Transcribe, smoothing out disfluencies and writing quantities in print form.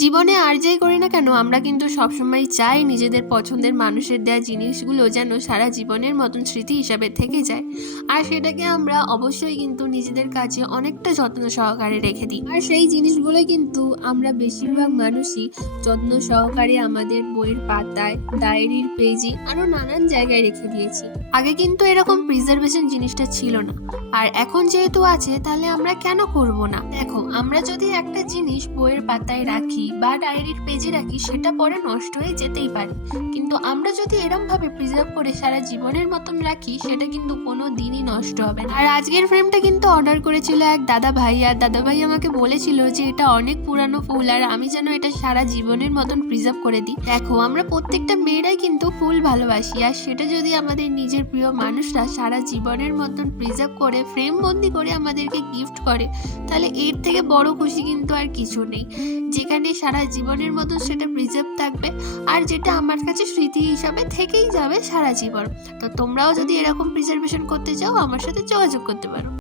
জীবনে আর যাই করি না কেন আমরা কিন্তু সবসময় চাই নিজেদের পছন্দের মানুষের দেওয়া জিনিসগুলো যেন সারা জীবনের মতন স্মৃতি হিসাবে থেকে যায়। আর সেটাকে আমরা অবশ্যই কিন্তু নিজেদের কাছে অনেকটা যত্ন সহকারে রেখে দিই, আর সেই জিনিসগুলো কিন্তু আমরা বেশিরভাগ মানুষই যত্ন সহকারে আমাদের বইয়ের পাতায়, ডায়েরির পেজে, আরো নানান জায়গায় রেখে দিয়েছি। আগে কিন্তু এরকম প্রিজার্ভেশন জিনিসটা ছিল না, আর এখন যেহেতু আছে তাহলে আমরা কেন করব না। দেখো, আমরা যদি একটা জিনিস বইয়ের পাতায় রাখি বা ডায়েরির পেজে রাখি সেটা পরে নষ্ট হয়ে যেতেই পারে, কিন্তু আমরা যদি এরম ভাবে প্রিজার্ভ করে সারা জীবনের মতন রাখি সেটা কিন্তু কোনো দিনই নষ্ট হবে না। আর আজকের ফ্রেমটা কিন্তু অর্ডার করেছিল এক দাদা ভাই, আর দাদা ভাই আমাকে বলেছিল যে এটা অনেক পুরানো ফুল আর আমি যেন এটা সারা জীবনের মতন প্রিজার্ভ করে দিই। দেখো, আমরা প্রত্যেকটা মেয়েরাই কিন্তু ফুল ভালোবাসি, আর সেটা যদি আমাদের নিজের প্রিয় মানুষরা সারা জীবনের মতন প্রিজার্ভ করে ফ্রেম বন্দি করে আমাদেরকে গিফট করে, তাহলে এর থেকে বড় খুশি কিন্তু আর কিছু নেই, যেখানে সারা জীবনের মতো সেটা প্রিজার্ভ থাকবে আর যেটা আমার কাছে স্মৃতি হিসাবে থেকেই যাবে সারা জীবন। তো তোমরাও যদি এরকম প্রিজার্ভেশন করতে চাও আমার সাথে যোগাযোগ করতে পারো।